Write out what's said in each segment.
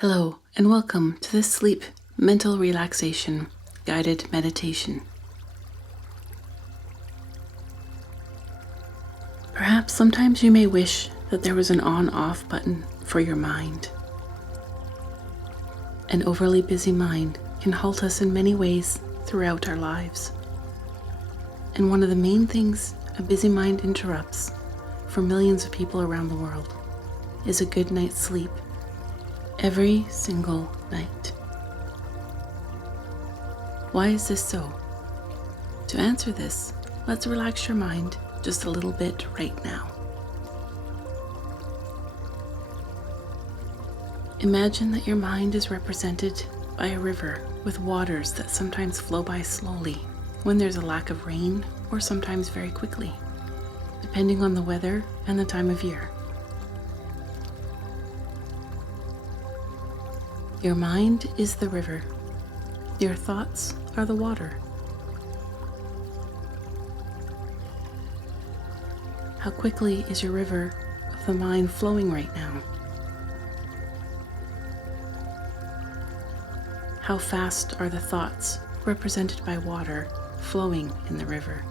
Hello, and welcome to this sleep mental relaxation guided meditation. Perhaps sometimes you may wish that there was an on-off button for your mind. An overly busy mind can halt us in many ways throughout our lives. And one of the main things a busy mind interrupts for millions of people around the world is a good night's sleep. Every single night. Why is this so? To answer this, let's relax your mind just a little bit right now. Imagine that your mind is represented by a river with waters that sometimes flow by slowly when there's a lack of rain, or sometimes very quickly, depending on the weather and the time of year. Your mind is the river. Your thoughts are the water. How quickly is your river of the mind flowing right now? How fast are the thoughts, represented by water, flowing in the river?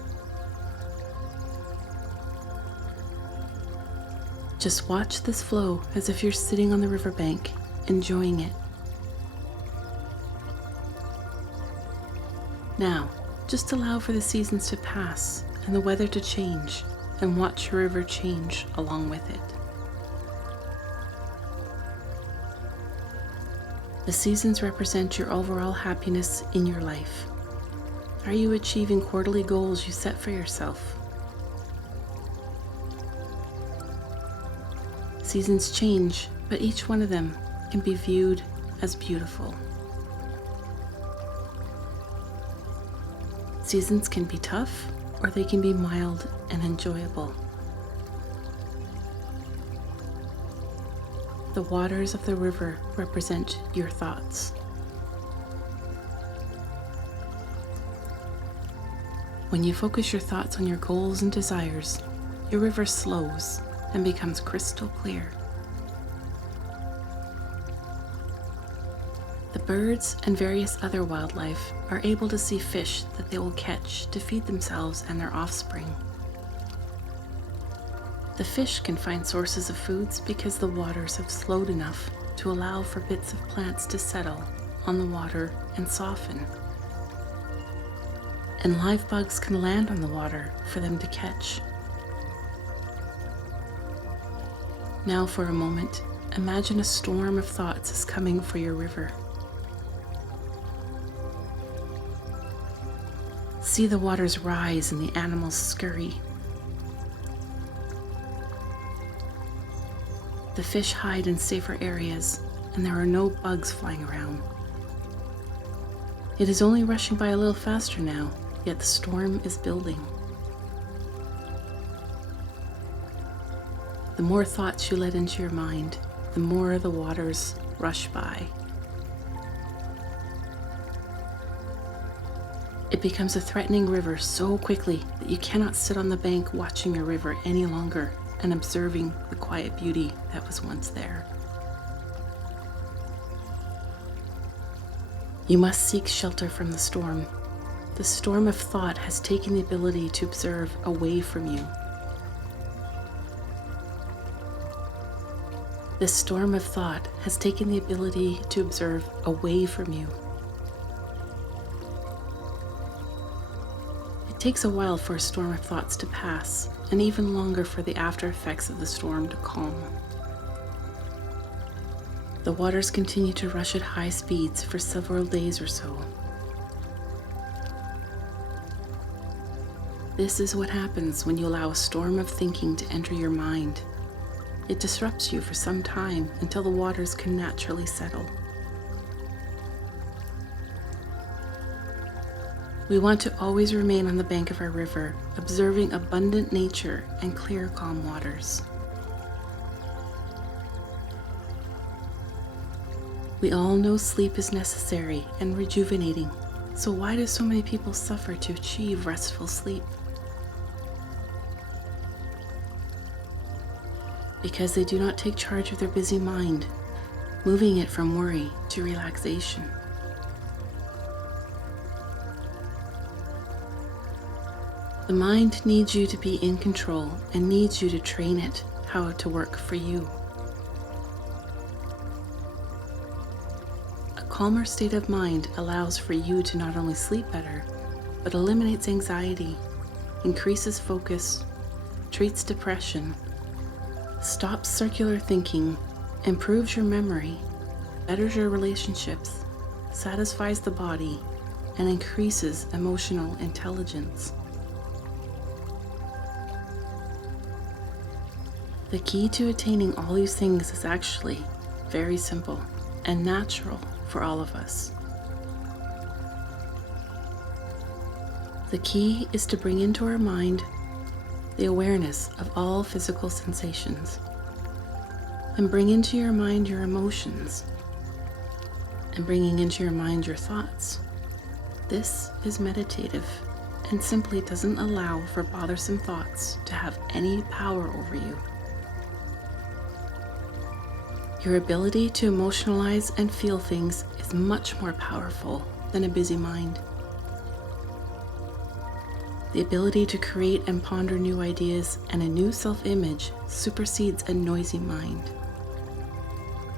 Just watch this flow as if you're sitting on the riverbank, enjoying it. Now, just allow for the seasons to pass and the weather to change, and watch your river change along with it. The seasons represent your overall happiness in your life. Are you achieving quarterly goals you set for yourself? Seasons change, but each one of them can be viewed as beautiful. Seasons can be tough, or they can be mild and enjoyable. The waters of the river represent your thoughts. When you focus your thoughts on your goals and desires, your river slows and becomes crystal clear. The birds and various other wildlife are able to see fish that they will catch to feed themselves and their offspring. The fish can find sources of foods because the waters have slowed enough to allow for bits of plants to settle on the water and soften. And live bugs can land on the water for them to catch. Now for a moment, imagine a storm of thoughts is coming for your river. See the waters rise and the animals scurry. The fish hide in safer areas, and there are no bugs flying around. It is only rushing by a little faster now, yet the storm is building. The more thoughts you let into your mind, the more the waters rush by. It becomes a threatening river so quickly that you cannot sit on the bank watching your river any longer and observing the quiet beauty that was once there. You must seek shelter from the storm. The storm of thought has taken the ability to observe away from you. This storm of thought has taken the ability to observe away from you. It takes a while for a storm of thoughts to pass, and even longer for the after effects of the storm to calm. The waters continue to rush at high speeds for several days or so. This is what happens when you allow a storm of thinking to enter your mind. It disrupts you for some time until the waters can naturally settle. We want to always remain on the bank of our river, observing abundant nature and clear, calm waters. We all know sleep is necessary and rejuvenating, so why do so many people suffer to achieve restful sleep? Because they do not take charge of their busy mind, moving it from worry to relaxation. The mind needs you to be in control and needs you to train it how to work for you. A calmer state of mind allows for you to not only sleep better, but eliminates anxiety, increases focus, treats depression, stops circular thinking, improves your memory, betters your relationships, satisfies the body, and increases emotional intelligence. The key to attaining all these things is actually very simple and natural for all of us. The key is to bring into our mind the awareness of all physical sensations, and bring into your mind your emotions, and bringing into your mind your thoughts. This is meditative and simply doesn't allow for bothersome thoughts to have any power over you. Your ability to emotionalize and feel things is much more powerful than a busy mind. The ability to create and ponder new ideas and a new self-image supersedes a noisy mind.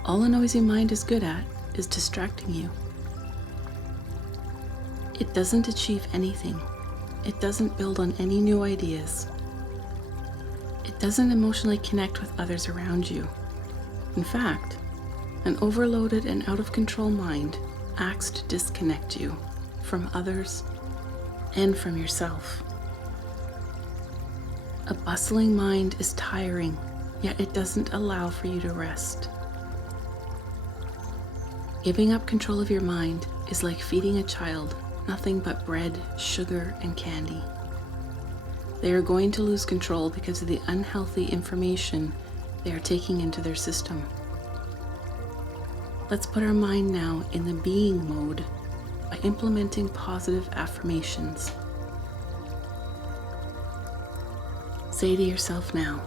All a noisy mind is good at is distracting you. It doesn't achieve anything. It doesn't build on any new ideas. It doesn't emotionally connect with others around you. In fact, an overloaded and out of control mind acts to disconnect you from others and from yourself. A bustling mind is tiring, yet it doesn't allow for you to rest. Giving up control of your mind is like feeding a child nothing but bread, sugar, and candy. They are going to lose control because of the unhealthy information they are taking into their system. Let's put our mind now in the being mode by implementing positive affirmations. Say to yourself now,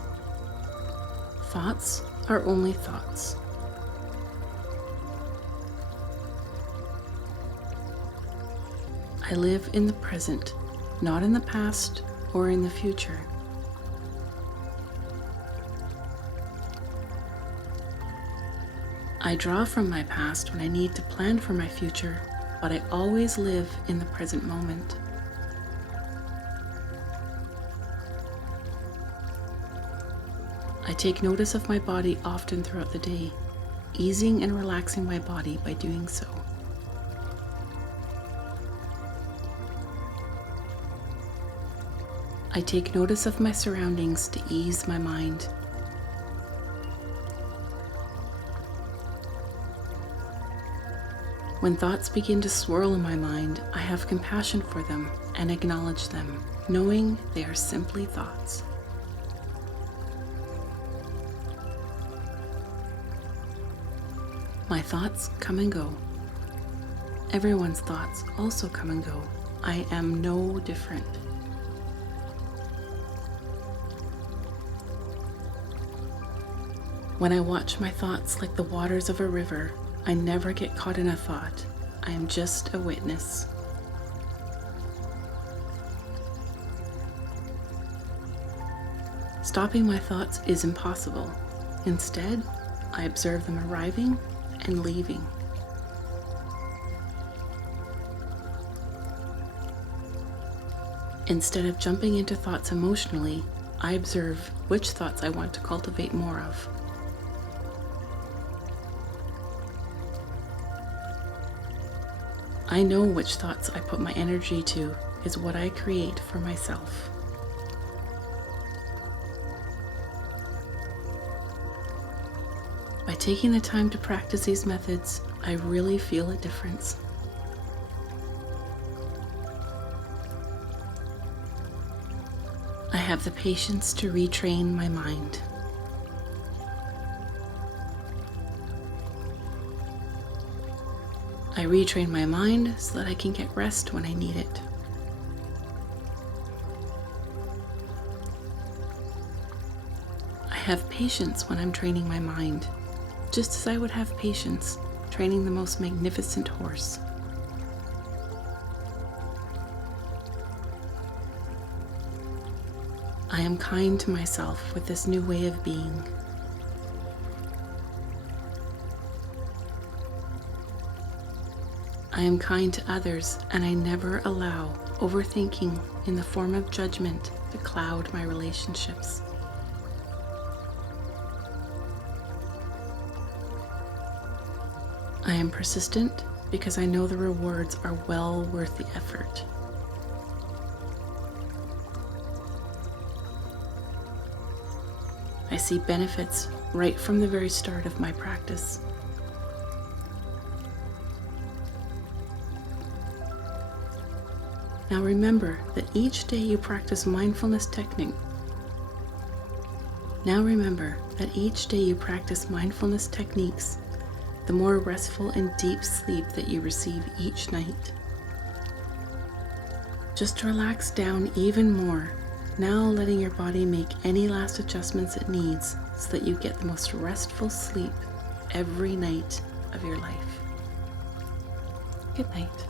thoughts are only thoughts. I live in the present, not in the past or in the future. I draw from my past when I need to plan for my future, but I always live in the present moment. I take notice of my body often throughout the day, easing and relaxing my body by doing so. I take notice of my surroundings to ease my mind. When thoughts begin to swirl in my mind, I have compassion for them and acknowledge them, knowing they are simply thoughts. My thoughts come and go. Everyone's thoughts also come and go. I am no different. When I watch my thoughts like the waters of a river, I never get caught in a thought. I am just a witness. Stopping my thoughts is impossible. Instead, I observe them arriving and leaving. Instead of jumping into thoughts emotionally, I observe which thoughts I want to cultivate more of. I know which thoughts I put my energy to is what I create for myself. By taking the time to practice these methods, I really feel a difference. I have the patience to retrain my mind. I retrain my mind so that I can get rest when I need it. I have patience when I'm training my mind. just as I would have patience training the most magnificent horse. I am kind to myself with this new way of being. I am kind to others, and I never allow overthinking in the form of judgment to cloud my relationships. I am persistent because I know the rewards are well worth the effort. I see benefits right from the very start of my practice. Now remember that each day you practice mindfulness techniques, the more restful and deep sleep that you receive each night. Just relax down even more, now letting your body make any last adjustments it needs so that you get the most restful sleep every night of your life. Good night.